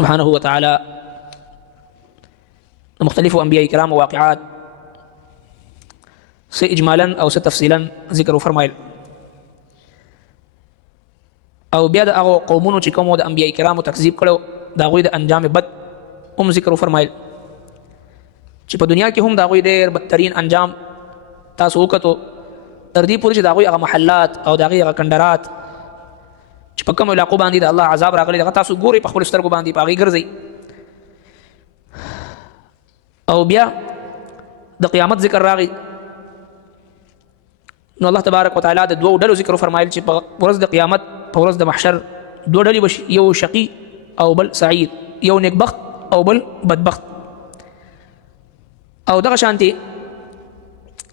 سبحانه وتعالى مختلف انبیاء کرام و واقعات سے اجمالا او سے تفصیلا ذکر فرمایل او بیا د هغه قومونو چې کوم د انبیاء کرامو تکذیب کړو دا غوی د انجام بد هم ذکر فرمایل چې په دنیا کې هم دا غوی ډېر بدترین انجام تاسو وکړو تر دې پورې چې دا غوی هغه محلات او دا غوی هغه کندرات چې په کوم علاقو باندې د الله عذاب راغلی دغه تاسو ګورئ په خپل سترګو باندې په هغې ګرځئ او بیا د قیامت ذکر راغی نو الله تبارک وتعالی د دوو ډلو ذکر فرمایل چې په ورځ د قیامت په ورځ د محشر دوه ډلې بشي یو شقي او بل سعید یو نیکبخت او بل بدبخت او دغه شانتي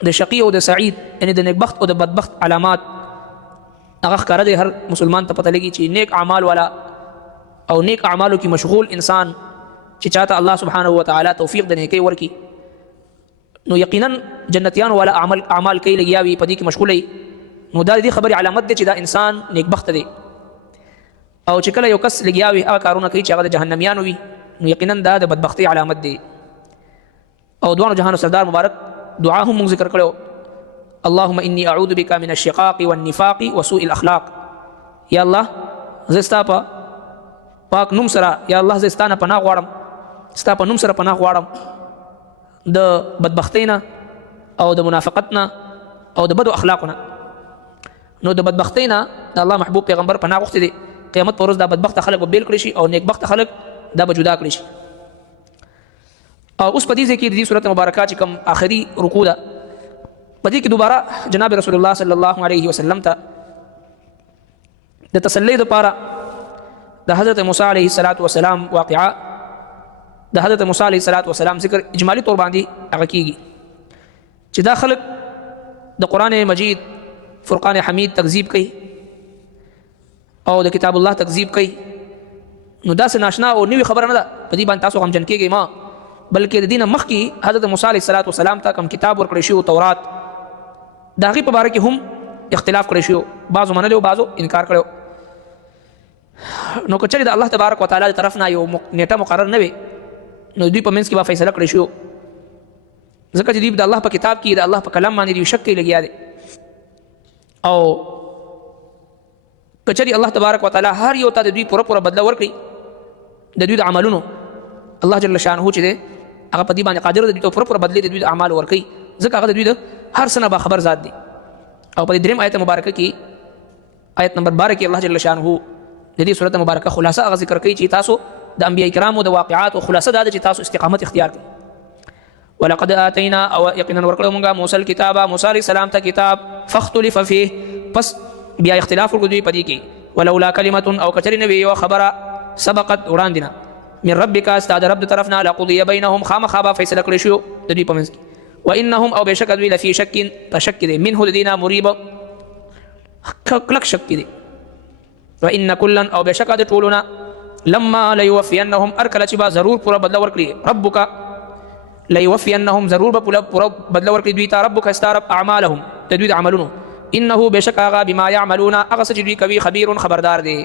د شقي او د سعید یعنی د نیکبخت او د بدبخت علامات هغه ښکاره دی هر مسلمان ته پته لګي چې نیک اعمال والا او نیک اعمالو کې مشغول انسان چې چاته الله سبحانه وتعالی توفیق د نیکۍ ورکي نو یقینا جنتیان والا اعمال کوي لګیا وي په دې کې مشغول وي نو دا د دې خبرې علامت دی چې دا انسان نیکبخت دی او چې کله یو کس لګیا وي هغه کارونه کوي چې هغه د جهنمیانو وي نو یقینا دا د بدبختۍ علامت دی او دوانو جهانو سردار مبارک دعا هم موږ ذکر کړو اللهم انی اعوذ بک من الشقاق والنفاق وسوء الاخلاق یا الله زستا پاک نوم سره یا الله زستانه پناه غواړم ستا په نوم سره پناه غواړم د بدبختۍ نه او د منافقت نه او د بدو اخلاقو نه نو د بدبختۍ نه د الله محبوب پیغمبر پناه غوښتې دی قیامت په ورځ دا بدبخته خلک به بیل کړي شي او نیکبخته خلک دا به جدا کړي شي او اوس په دې ځای کې د دې صورت مبارکه چې کوم آخري رکوع ده په دې کې دوباره جناب رسول الله صلی الله علیه وسلم ته د تسلی دپاره د حضرت موسی علیه السلام واقعه د حضرت موسی علیه السلام ذکر اجمالی طور باندې هغه کیږي چې دا خلک د قرآن مجید فرقان حمید تکذیب کوي او د کتاب الله تکذیب کوي نو داسې ناشنا او نوې خبره نه ده په دې باندې تاسو غمجن کېږئ ما بلکې د دې نه مخکې حضرت موسی علیه السلام ته کوم کتاب ورکړی شوی تورات د هغې په باره کې هم اختلاف کړی شوی بعضو منلی او بعضو انکار کړی نو که چېرې د الله تبارک وتعالی د طرف نه یو نیټه مقرر نه وي نو دوی په منځ کې به فیصله کړی شو ځکه چې دوی د الله په کتاب کې د الله په کلام باندې دوی شک کوي لګیا دی او که چېرې الله تبارک وتعالی هر یو ته د دوی پوره بدله ورکړي د دوی د عملونو الله جل شانه چې دی هغه په دې باندې قادر دی د دوی ته پوره بدلې د دوی د اعمالو ورکوي ځکه هغه د دوی د هر څه نه باخبر ذات دی او په دې دریم آیت مبارکه کې آیت نمبر 12 کې الله جل شانه د دې صورت مبارکه خلاصه هغه ذکر کوي چې تاسو د انبیاء کرامو د واقعات او خلاصه دا ده چې تاسو استقامت اختیار کړئ ولقد آتینا او یقینا ورکړو موږ موسی الکتاب موسی علیه السلام ته کتاب فاختلف فيه پس بیا اختلاف وکړو دوی په دې کې ولولا کلمه او کچری نه وي یو خبره سبقت وړاندې نه من ربک ستا د رب د طرف نه لقضی بینهم خامخا فیصله کړی شو د دوی په منځ کې وانهم او بشک دوی لفی شک په شک دی منه د دینه مریب کلک شک دی وان کلا او بشک د ټولونه لما ليوفينهم ارکل چې با ضرور پورا بدله ورکړي ربک ليوفينهم ضرور به پورا بدله ورکړي دوی ته ربک استرب اعمالهم د دوی د عملونو انه بشک هغه بما يعملون هغه څه چې دوی کوي خبير خبردار دی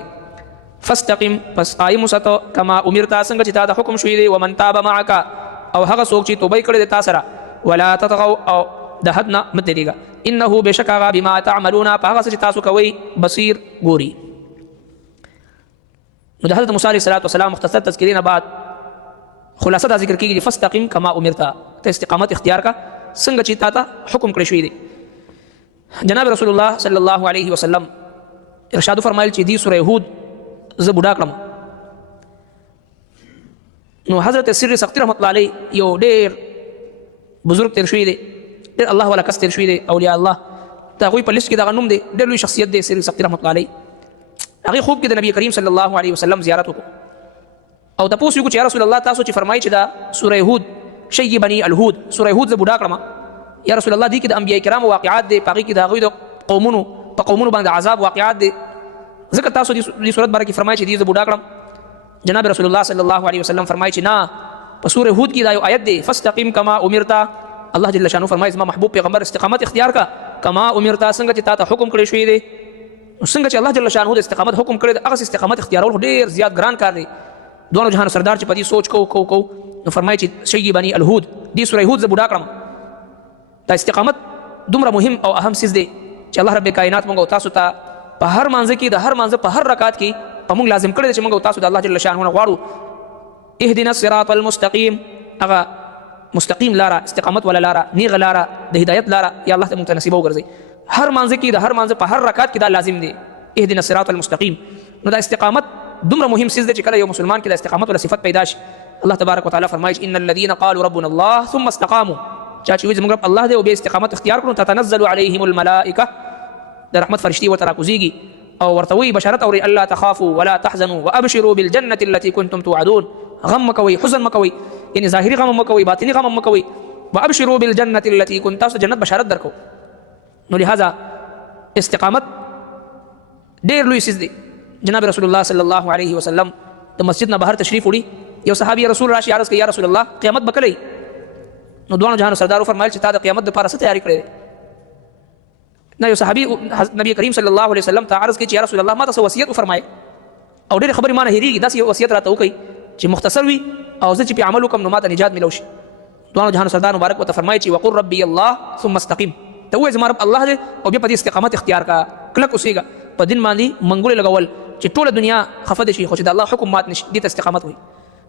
فاستقم پس قائم وساتو کما امرتا څنګه چې تا د حکم شوی دی ومن تاب معك او هغه څوک چې توبه کړي د تاسو سره ولا تطغوا او د حد نه مت دیږه انه بشک هغه بما تعملون هغه څه چې تاسو کوي بصیر ګوري نو د حضرت موسی علیه السلام مختصر تذکرې نه بعد خلاصه دا ذکر کېږي فاستقم کما امرتا ته استقامت اختیار کا څنګه چې تا ته حکم کړی شوی دی جناب رسول الله صلی الله علیه وسلم ارشاد فرمایل چې دی سوره هود زه بوډا کړم نو حضرت سر سختي رحمت الله علیه یو ډېر بزرګ تیر شوی دی ډېر الله والا کس تیر شوی دی اولیاء الله د هغوی په لیست کې دغه نوم دی ډېر لوی شخصیت دی سر سختي رحمت الله علیه هغه خوب کې د نبی کریم صلی الله علیه وسلم زیارت وکړو او تاسو یو چې یا رسول الله تاسو چې فرمایي چې دا سوره هود شیبنی الهود سوره هود زه بوډا کړم یا رسول الله دې کې د انبیاء کرامو واقعات دي پاږي کې د هغوی د قومونو باندې عذاب واقعات دي ځکه تاسو دې صورت باره کې فرمایي چې دې زه بوډا کړم جناب رسول الله صلی الله علیه وسلم فرمایي چې نه په سوره هود کې دا یو آیت دی فاستقم کما امرتا الله جل شانه فرمایي زما محبوب پیغمبر استقامت اختیار کا کما امرتا څنګه چې تا ته حکم کړی شوی دی څنګه چې الله جل شانه د استقامت حکم کړی هغه استقامت اختیارول ډیر زیات ګران کار دی دوانو جهان سردار چې په دې سوچ کو نو فرمایي چې شیبني الهود دې سوره هود زه بوډا کړم. دا استقامت دومره مهم او اهم څیز دی چې الله رب کائنات موږ او تاسو ته په هر مانځ کې د هر مانځ په هر رکعت کې په موږ لازم کړی چې موږ او تاسو د الله جل شانه غواړو اهدنا الصراط المستقيم، هغه مستقیم لاره، استقامت ولا لاره، نیغه لاره، د هدایت لاره یا الله ته موږ ته نصیب وګرځي. هر مانځ کې د هر مانځ په هر رکعت کې دا لازم دی اهدنا الصراط المستقيم. نو دا استقامت دومره مهم څیز دی چې کله یو مسلمان کې د استقامت ولا صفت پیدا شي الله تبارک وتعالى فرمایي ان الذين قالوا ربنا الله ثم استقاموا، چا چې وایي زموږ رب الله دی او به استقامت اختیار کړو تتنزل عليهم الملائکه، د رحمت فرشتي ورته راکوزیږي او ورته وایي بشارت اوري الا تخافوا ولا تحزنوا وابشروا بالجنه التي كنتم توعدون. غم مکوي، حزن مکوي، یعنی ظاهري غم مکوي، باطني غم مکوي. وابشروا بالجنه التي كنتم، جنت بشارت درکو. نو لہذا استقامت ډېر لوی څیز دی. جناب رسول الله صلی الله علیه وسلم د مسجد نه بهر تشریف وړي، یو صحابي رسول راشي عرض کوي یا رسول الله قیامت به کله؟ نو دوه جهان سردار فرمایل چې تا د قیامت لپاره څه تیاری کړې؟ نو یو صحابي نبی کریم صلی الله علیه وسلم ته عرض کوي چې یا رسول الله ما ته وصیت وفرمایي او ډېر خبرې ما نه هېرېږي، داسې وصیت راته وکړي چې مختصر وي او زه چې په عمل وکړم نو ما ته نجات ملو شي. دوه جهان سردار مبارک ورته فرمایي چې وقل ربي الله ثم استقم، ته وایې زما رب الله دی او بیا په دې استقامت اختیار کا، کلک اوسېږه په دین باندې منګولې لګول چې ټوله دنیا خفه دي شي خو چې د الله حکم مات نشي، دې ته استقامت وایي.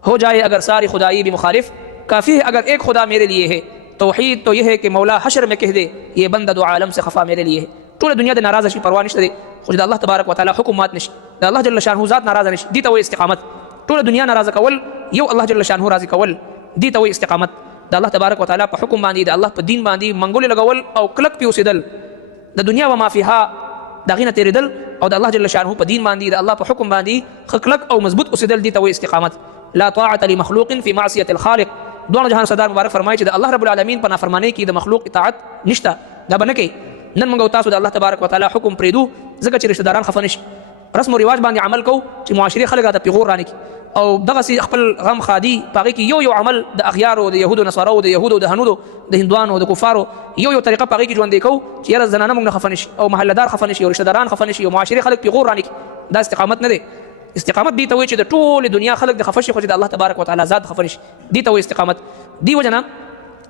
ہو جائے اگر ساری خدائی بھی مخالف، کافی ہے اگر ایک خدا میرے لیے ہے، توحید تو یہ ہے کہ مولا حشر میں کہہ دے یہ بندہ دو عالم سے خفا میرے لیے ہے. ټوله دنیا د ناراضه شي پروا نشته دی خو چې د الله تبارک وتعالى حکم مات نشي، د الله جل شانه ذات ناراضه نشي، دې ته وایي استقامت. ټوله دنیا ناراضه کول یو الله جل شانه راضي کول، دې ته وایي استقامت. د الله تبارک وتعالى په حکم باندې د الله په دین باندې منګولې لګول او کلک پې اوسېدل، د دنیا و ما فيها د هغې نه تېرېدل او د الله جل شانه په دین باندې د الله په حکم باندې ښه کلک او مضبوط اوسېدل، دې ته وایي استقامت. لا طاعة لمخلوق في معصية الخالق. دوه جهان سردار مبارک فرمایي چې د الله رب العالمین په نافرمانی کې د مخلوق اطاعت نشته، دا به نه کوي. نن موږ تاسو د الله تبارک وتعالى حکم پرېږدو ځکه چې رشته داران خفه نشي، رسم و رواج باندې عمل کوو چې معاشري خلک راته پیغور رانکړي او دغسې خپل غم خادي په هغې کې یو عمل د اغیارو، د یهودو نصاراو، د یهودو، د هنودو، د هندوانو، د کفارو یو طریقه په هغې کې ژوندی کوو چې یاره زنانه موږ نه خفه نشي او محلهدار خفه نشي او رشته داران خفه نشي او معاشري خلک پیغور رانکړي. دا استقامت نه دی. استقامت دې ته وایي چې د ټولې دنیا خلک د خفه شي خو چې د الله تبارک وتعالى ذات خفه نشي، دې ته وایي استقامت. دې وجه نه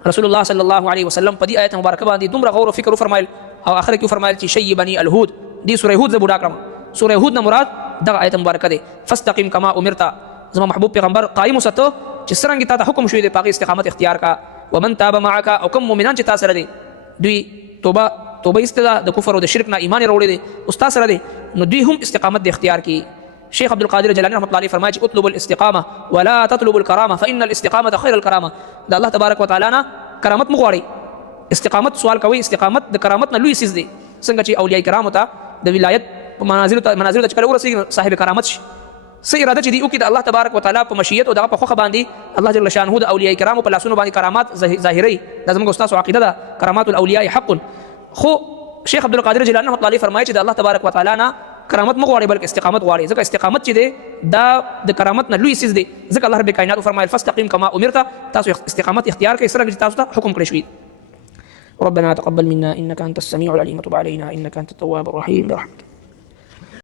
رسول الله صلی الله علیه وسلم په دې آیت مبارکه باندې دومره غور او فکر وفرمایل او آخر کې وفرمایل چې شیبني الهود، دې سوره هود زه بوډا کړم. سوره هود نه مراد دغه آیت مبارکه دی. فاستقم کما امرت، زما محبوب پیغمبر قائم وساتو چې څرنګه تا ته حکم شوی دی په هغې استقامت اختیار کا. ومن تاب معک، او کوم مؤمنان چې تا سره دی دوی توبه ایسته ده د کفر او د شرک نه ایمان یې راوړی دی او ستا سره دی، نو دوی هم استقامت د اختیار کی. شیخ عبدالقادر جیلانی رحمۃ اللہ علیہ فرمایي چې اطلب الاستقامه ولا تطلب الكرامه فان الاستقامه خير الكرامه. د الله تبارک وتعالى نه کرامت مه غواړئ، استقامت سوال کوي. استقامت د کرامت نه لوی څیز دی. څنګه چې اولیاء کرامو ته د ولایت په منازل ته چې کله ورسېږي صاحب کرامت شي، څه اراده چې دی وکړي د الله تبارک وتعالى په مشیت او دغه په خوښه باندې الله جل شانه د اولیاء کرامو په لاسونو باندې کرامات ظاهري. دا زموږ استاسو عقیده ده، کرامات الاولیاء حق. خو شیخ عبدالقادر جیلانی رحمۃ اللہ علیہ فرمایي چې د الله تبارک وتعالى نه کرامت مه غواړئ بلکې استقامت غواړئ، ځکه استقامت چې دی دا د کرامت نه لوی څیز دی. ځکه الله رب کائنات فرمایل فاستقم کما امرت، تاسو استقامت اختیار کړئ څرنګه چې تاسو ته حکم کړی شوی. ربنا تقبل منا انك انت السميع العليم وتب علينا انك انت التواب الرحيم برحمتك.